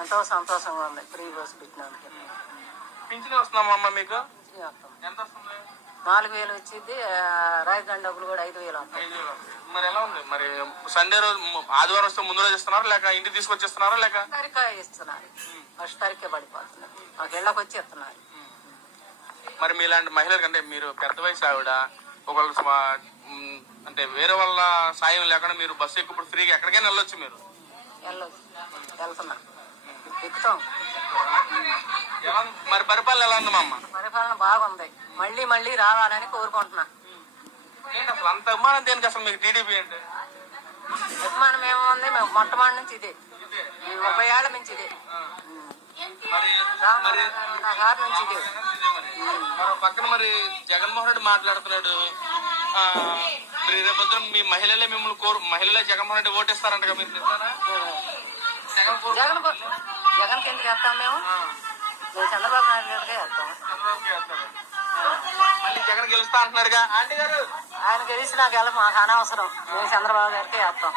ఎంతో సంతోషంగా ఉంది ఫ్రీ బస్ పెట్టినందుకు. పింఛన్ వస్తుందమ్మా అమ్మ మీకు? ఎంత వస్తుంది? 4,000 వచ్చింది. రాజధాని డబ్బులు కూడా 5,000 వస్తాయి. మరి ఎలా ఉంది మరి? సండే రోజు ఆదివారం వస్తే ముందు రోజు ఇస్తున్నారా లేక ఇంటికి తీసుకొచ్చిస్తున్నారా లేక తారీఖు ఇస్తున్నారు? ఫస్ట్ తారీఖే పడిపోతున్నారు. మాకు ఇళ్ళకి వచ్చి ఇస్తున్నారు. మరి మీలాంటి మహిళలకు అంటే మీరు పెద్ద వయసు ఆవిడ ఒకళ్ళు అంటే వేరే వాళ్ళ సాయం లేకుండా మీరు బస్సు ఎక్కిప్పుడు ఫ్రీగా ఎక్కడికైనా వెళ్ళొచ్చు. మీరు వెళ్తున్నా ఎక్కుతాం. మరి పరిపాలన ఎలా ఉంది మా అమ్మ? పరిపాలన బాగుంది. మళ్ళీ మళ్ళీ రావాలని కోరుకుంటున్నా. ఏంటి అసలు అంత అభిమానం దేనికి అసలు మీకు టీడీపీ అంటే? అభిమానం ఏముంది? మేము మొట్టమొదటి నుంచి ఇదే, 30 ఏళ్ల నుంచి ఇదే, నుంచి ఇదే. మరో పక్కన మరి జగన్మోహన్ రెడ్డి మాట్లాడుతున్నాడు. రేపొద్దున మీ మహిళలే మిమ్మల్ని మహిళలే జగన్మోహన్ రెడ్డి ఓటేస్తారంట కదా, మీరు జగన్కి ఎందుకు వేస్తాం? మేము చంద్రబాబు నాయుడు గారికే వేస్తాం. మళ్ళీ జగన్ గెలుస్తా అంటున్నారుగా ఆంటీ గారు. ఆయన గెలిచి నాకు మాకు అనవసరం. మేము చంద్రబాబు గారికే వేస్తాం.